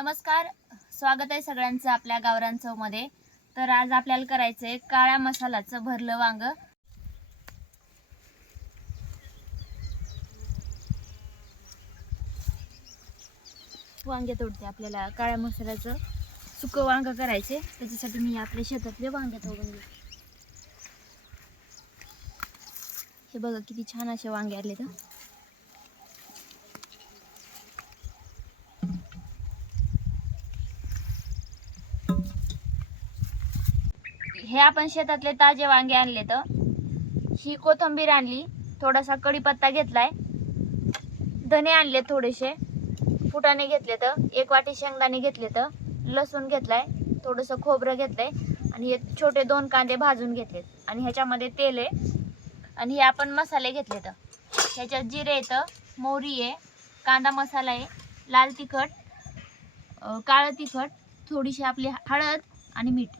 नमस्कार. स्वागत आहे सगळ्यांचं आपल्या गावरान चवमध्ये तर आज आपल्याला करायचं आहे काळ्या मसाल्याचं भरलं वांग. वांगे तोडते आपल्याला काळ्या मसाल्याचं. सुकं वांग करायचे. त्याच्यासाठी मी आपल्या शेतातले वांगे तोडून घेते. हे बघा किती छान असे वांगे आले तर हे आपण शेतातले ताजे वांगे आणले तर. ही कोथिंबीर आणली थोडासा कढीपत्ता घेतलाय. धने आणले थोडेसे फुटाणे घेतले तर एक वाटी शेंगदाणे घेतले तर लसूण घेतलाय थोडंसं खोबरं घेतलंय आणि हे छोटे दोन कांदे भाजून घेतलेत. आणि ह्याच्यामध्ये तेल आहे. आणि हे आपण मसाले घेतले तर. ह्याच्यात जिरे येतं मोहरी आहे कांदा मसाला आहे लाल तिखट काळं तिखट थोडीशी आपली हळद आणि मीठ.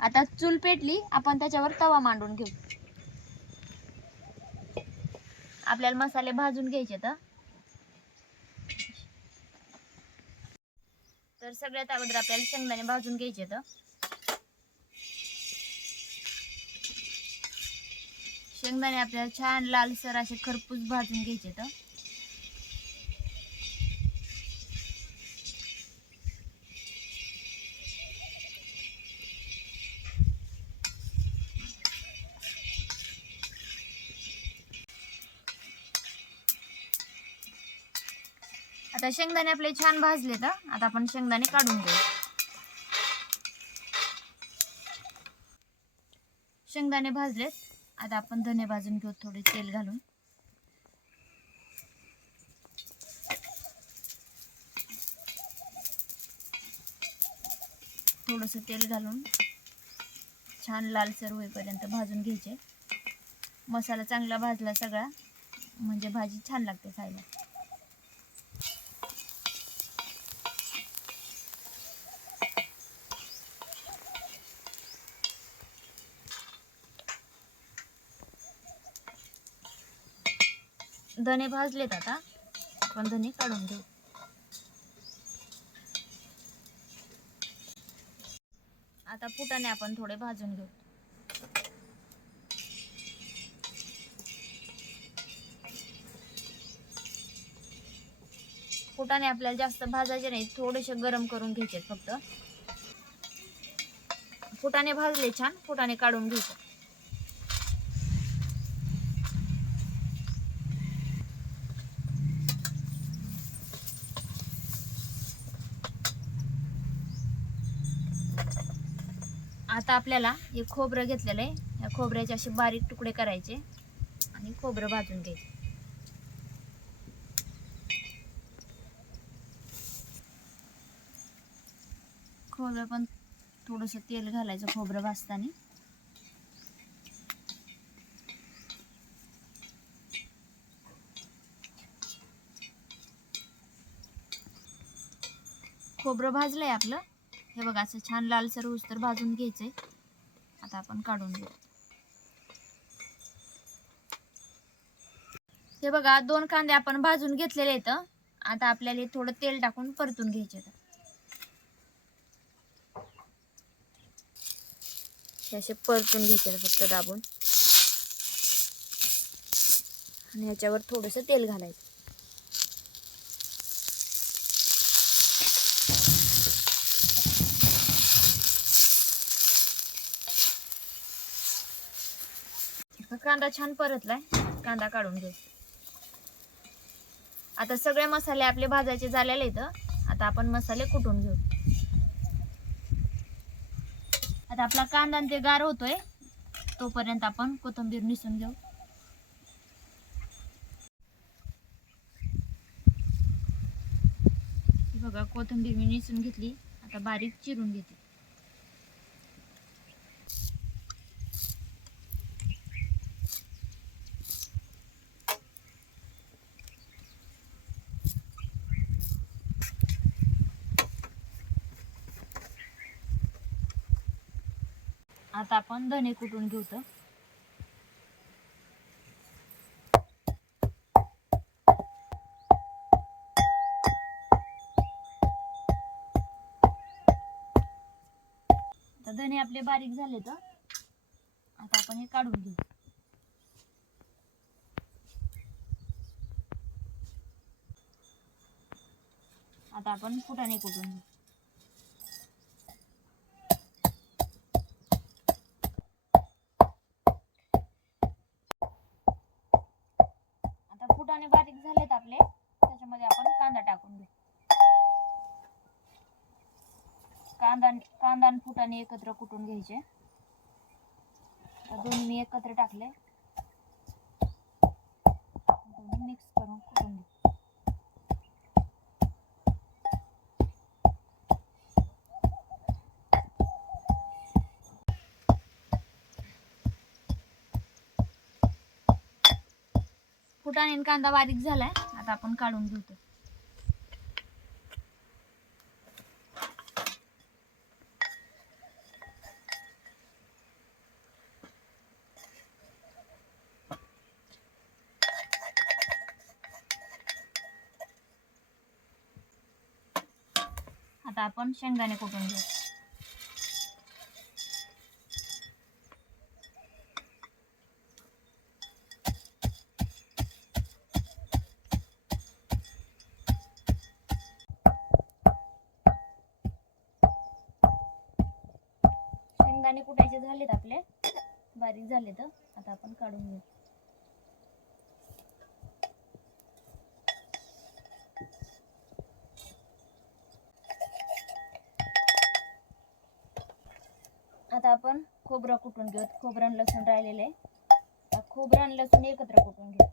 आता चूल पेटली आपण त्याच्यावर तवा मांडून घेऊ. आपल्याला मसाले भाजून घ्यायचे तर. सगळ्यात अगोदर आपल्याला शेंगदाणे भाजून घ्यायचे तर. शेंगदाणे आपल्याला छान लालसर असे खरपूस भाजून घ्यायचे तर. आता शेंगदाणे आपले छान भाजले तर आता आपण शेंगदाणे काढून घेऊ. शेंगदाणे भाजलेत. आता आपण धने भाजून घेऊ थोडे तेल घालून. थोडंसं तेल घालून छान लालसर होईपर्यंत भाजून घ्यायचे. मसाला चांगला भाजला सगळा म्हणजे भाजी छान लागते खायला. धने भाजलेत आता. आपण धने काढून घेऊ. आता फुटाने आपण थोडे भाजून घेऊ. फुटाने आपल्याला जास्त भाजायचे नाही थोडेसे गरम करून घ्यायचे फक्त. फुटाने भाजले छान फुटाने काढून घ्यायचे. आता आपल्याला हे खोबरं घेतलेलं आहे. या खोबऱ्याचे असे बारीक तुकडे करायचे आणि खोबरं भाजून घ्यायचे. खोबरं पण थोडंसं तेल घालायचं खोबरं भाजताना. खोबरं भाजलंय आपलं. हे बघा असं छान लालसर होऊस तर भाजून घ्यायचंय. आता आपण काढून घेऊ. हे बघा दोन कांदे आपण भाजून घेतलेले आहेत आता आपल्याला थोडं तेल टाकून परतून घ्यायचे असे परतून घ्यायचे फक्त दाबून. आणि ह्याच्यावर थोडंसं तेल घालायचं आता कांदा छान परतलाय. कांदा काढून घेऊ. आता सगळे मसाले आपले भाजायचे झालेले आहेत. आता आपण मसाले कुटून घेऊ. आता आपला कांदा आणि ते गार होतोय. तोपर्यंत आपण कोथिंबीर निसून घेऊ. बघा कोथिंबीर मी निसून घेतली. आता बारीक चिरून घेते. आता आपण धने कुटून घेऊत. धने आपले बारीक झाले तर आता आपण हे काढून घेऊ. आता आपण फुटाने कुठून घेऊ. आणि बारीक झालेत आपले. त्याच्यामध्ये आपण कांदा टाकून घेऊ. कांदा कांदा आणि फुटाने एकत्र कुटून घ्यायचे. आता दोन्ही मी एकत्र टाकले. दोन्ही मिक्स करून कुटून घेऊ. फुटाने आणि कांदा बारीक झालाय आता आपण काढून घेऊ तो. आता आपण शेंगदाणे कुटून घेऊ शेंगदाणे कुटायचे झालेत आपले. बारीक झाले तर आता आपण काढून घेऊ. आता आपण खोबरं कुटून घेऊ. खोबरं लसूण राहिलेले आता खोबरं आणि लसूण एकत्र कुटून घेऊ.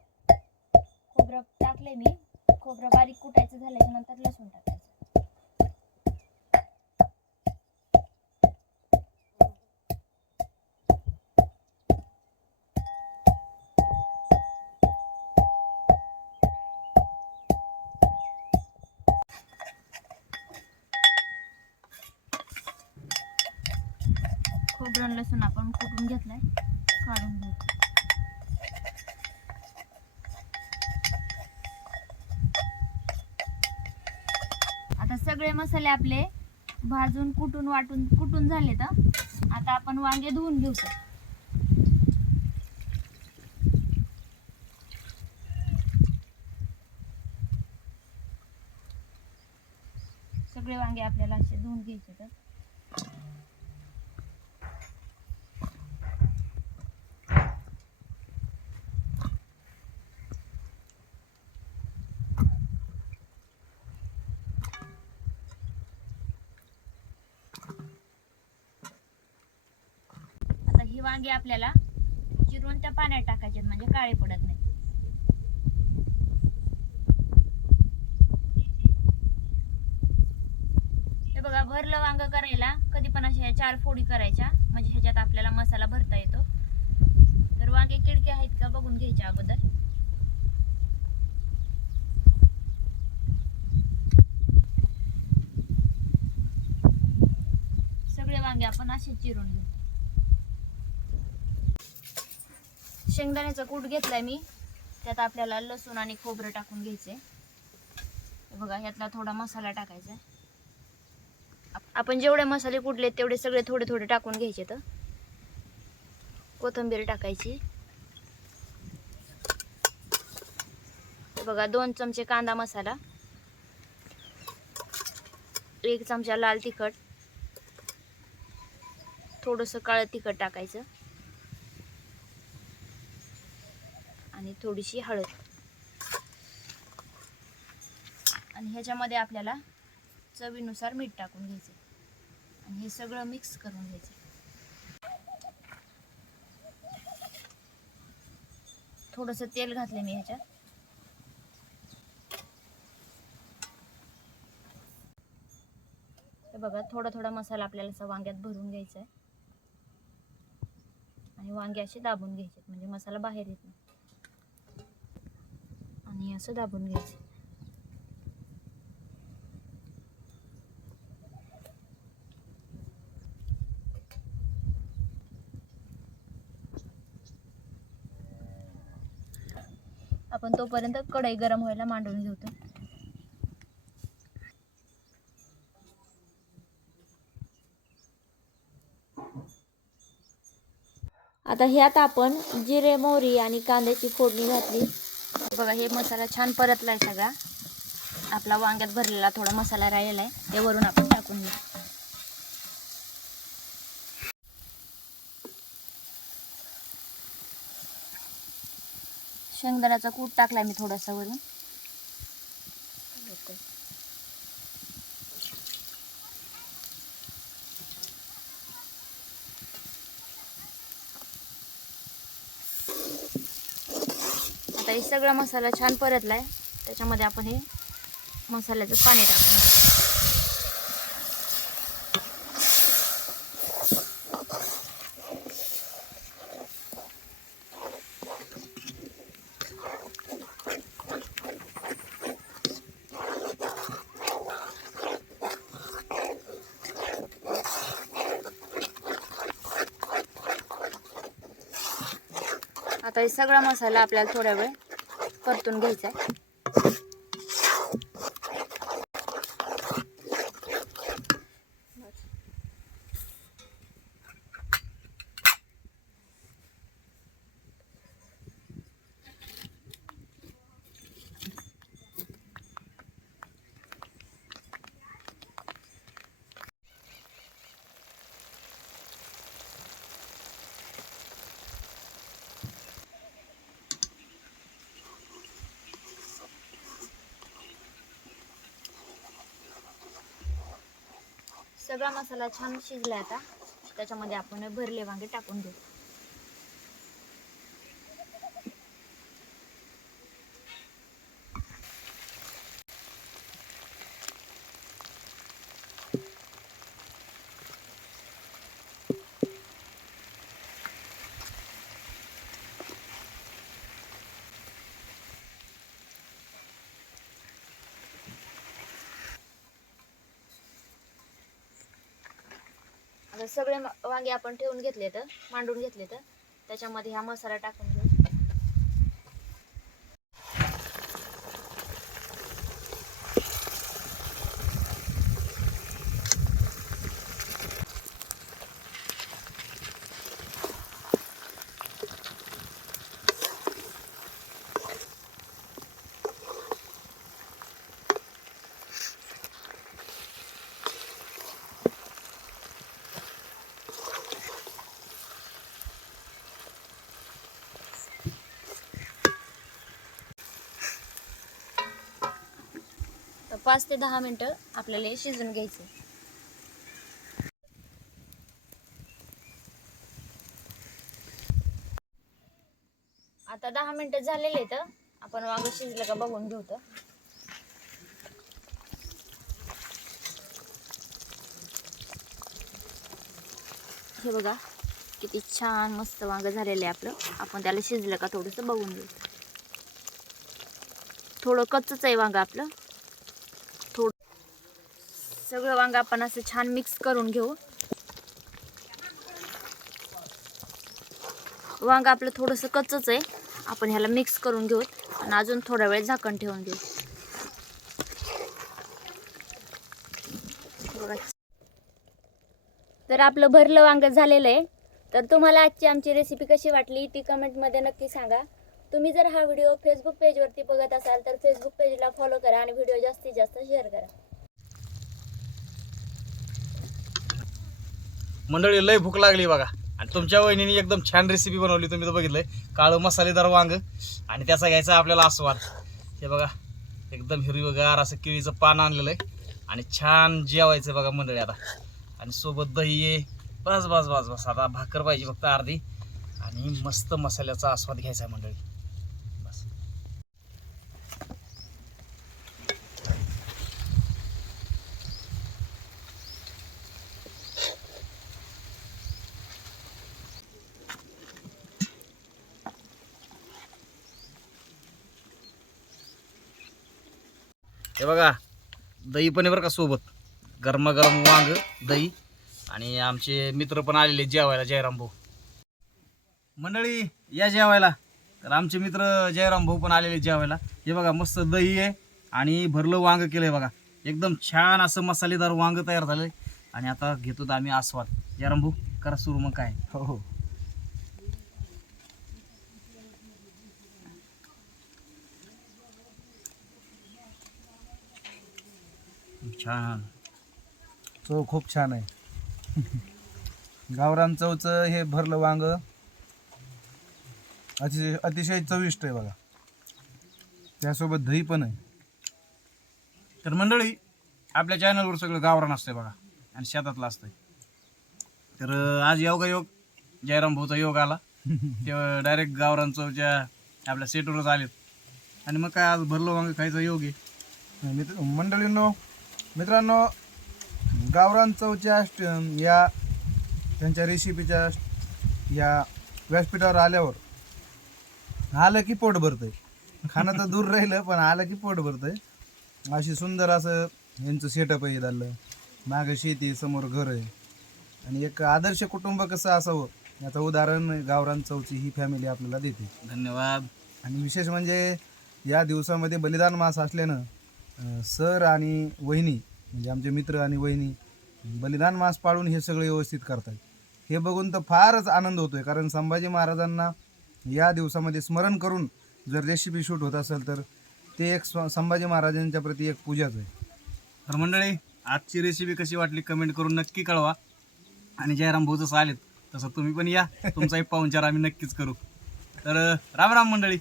खोबरं टाकले मी. खोबरं बारीक कुटायचं झाल्याच्यानंतर लसूण टाकले खोबरं लसूण आपण कुटून घेतलाय काढून घेऊ. आता सगळे मसाले आपले भाजून कुटून वाटून कुटून झाले तर आता आपण वांगे धुवून घेऊ. तर. सगळे वांगे आपल्याला असे धुवून घ्यायचे तर ही वांगी आपल्याला चिरून त्या पाण्यात टाकायचे म्हणजे काळे पडत नाही हे बघा भरलं वांग करायला. कधी पण अशा ह्या चार फोडी करायच्या म्हणजे ह्याच्यात आपल्याला मसाला भरता येतो. तर वांगे किडके आहेत का बघून घ्यायच्या अगोदर. सगळे वांगे आपण असे चिरून घेऊ. शेंगदाण्याचा कूट घेतलाय मी. त्यात आपल्याला लसूण आणि खोबरं टाकून घ्यायचे बघा ह्यातला थोडा मसाला टाकायचा. आप- आपण जेवढे मसाले कुटले तेवढे सगळे थोडे थोडे टाकून घ्यायचे तर कोथिंबीर टाकायची. बघा दोन चमचे कांदा मसाला. एक चमचा लाल तिखट. थोडंसं काळं तिखट टाकायचं. आणि थोडीशी हळद. आणि ह्याच्यामध्ये आपल्याला चवीनुसार मीठ टाकून घ्यायचं. आणि हे सगळं मिक्स करून घ्यायचं. थोडंसं तेल घातलं मी ह्याच्यात. बघा थोडा थोडा मसाला आपल्याला असा वांग्यात भरून घ्यायचा आहे आणि वांगे असे दाबून घ्यायचे म्हणजे मसाला बाहेर येत नाही. आणि असं दाबून घ्यायचं. आपण तोपर्यंत कढई गरम व्हायला मांडून घेतो आता ह्यात आपण जिरे मोहरी आणि कांद्याची फोडणी घातली. बघा हे मसाला छान परतलाय सगळा. आपला वांग्यात भरलेला थोडा मसाला राहिलेला आहे. ते वरून आपण टाकून घेऊ. शेंगदाण्याचा कूट टाकलाय मी थोडासा वरून आता हे सगळा मसाला छान परतला आहे त्याच्यामध्ये आपण हे मसाल्याचं पाणी टाकून घेऊ आता हे सगळा मसाला आपल्याला थोड्या वेळ परतून घ्यायचा आहे. सगळा मसाला छान शिजला आता. त्याच्यामध्ये आपण भरले वांगे टाकून देऊ तर सगळे वांगे आपण ठेवून घेतले तर मांडून घेतले तर त्याच्यामध्ये हा मसाला टाकून घेऊ. पाच ते दहा मिनटं आपल्याला हे शिजून घ्यायचं. आता दहा मिनटं झालेले आहेत. आपण वांग शिजलं का बघून घेऊ तर. हे बघा किती छान मस्त वांग झालेलं आहे आपलं. आपण त्याला शिजलं का थोडंसं बघून घेऊ. थोडं कच्चच आहे वांग आपलं. सगळं वांग आपण असं छान मिक्स करून घेऊ. वांग आपलं थोडंसं कच्चच आहे. आपण ह्याला मिक्स करून घेऊ आणि अजून थोडा वेळ झाकण ठेवून घेऊ. तर आपलं भरलं वांग झालेलं आहे. तर तुम्हाला आजची आमची रेसिपी कशी वाटली ती कमेंटमध्ये नक्की सांगा. तुम्ही जर हा व्हिडिओ फेसबुक पेजवरती बघत असाल तर फेसबुक पेजला फॉलो करा आणि व्हिडिओ जास्तीत जास्त शेअर करा. मंडळी लय भूक लागली बघा. आणि तुमच्या वहिनीने एकदम छान रेसिपी बनवली तुम्ही तर बघितलंय. काळं मसालेदार वांग आणि त्याचा घ्यायचा आपल्याला आस्वाद. हे बघा एकदम हिरवगार असं केळीचं पान आणलेलं आहे. आणि छान जेवायचं बघा मंडळी आता. आणि सोबत दही आहे. बस बस बस बस. आता भाकर पाहिजे फक्त अर्धी. आणि मस्त मसाल्याचा आस्वाद घ्यायचा आहे मंडळी बस हे बघा दही पण आहे बरं का सोबत. गरमागरम वांग दही आणि आमचे मित्र पण आलेले जेवायला जयराम भाऊ. मंडळी या जेवायला. तर आमचे मित्र जयराम भाऊ पण आलेले जेवायला. हे बघा मस्त दही आहे आणि भरलं वांग केलंय बघा. एकदम छान असं मसालेदार वांग तयार झालंय. आणि आता घेतो आम्ही आस्वाद. जयराम भाऊ करा सुरू मग काय? हो हो. छान. चव खूप छान आहे. गावरान चवचं हे भरलं वांग. अतिशय अतिशय चविष्ट आहे बघा. त्यासोबत दही पण आहे. तर मंडळी आपल्या चॅनलवर सगळं गावरान असतंय बघा. आणि शेतातलं असतंय. तर आज योगा योग जयराम भाऊचा योग आला. तेव्हा डायरेक्ट गावरान चौच्या आपल्या सेटवरच आलेत. आणि मग काय आज भरलं वांग खायचं योग आहे. मित्र मंडळींनो मित्रांनो गावरान चवच्या या त्यांच्या रेसिपीच्या या व्यासपीठावर आल्यावर आलं की पोट भरतंय. खाणं तर दूर राहिलं पण आलं की पोट भरतंय. अशी सुंदर असं यांचं सेटअप आहे झालं मागं शेती समोर घर आहे. आणि एक आदर्श कुटुंब कसं असावं? याचं उदाहरण गावरान चवची ही फॅमिली आपल्याला देते. धन्यवाद. आणि विशेष म्हणजे या दिवसामध्ये बलिदान मास असल्यानं सर आणि वहिनी म्हणजे आमचे मित्र आणि वहिनी बलिदान मास पाळून हे सगळं व्यवस्थित करतात हे बघून तर फारच आनंद होतोय कारण संभाजी महाराजांना या दिवसामध्ये स्मरण करून जर रेसिपी शूट होत असेल तर ते एक संभाजी महाराजांच्या प्रती एक पूजाच आहे. तर मंडळी आजची रेसिपी कशी वाटली कमेंट करून नक्की कळवा. आणि जयराम भाऊ जसं आलेत तसं तुम्ही पण या. तुमचा एक पाहुणचार आम्ही नक्कीच करू. तर राम राम मंडळी.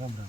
राम राम.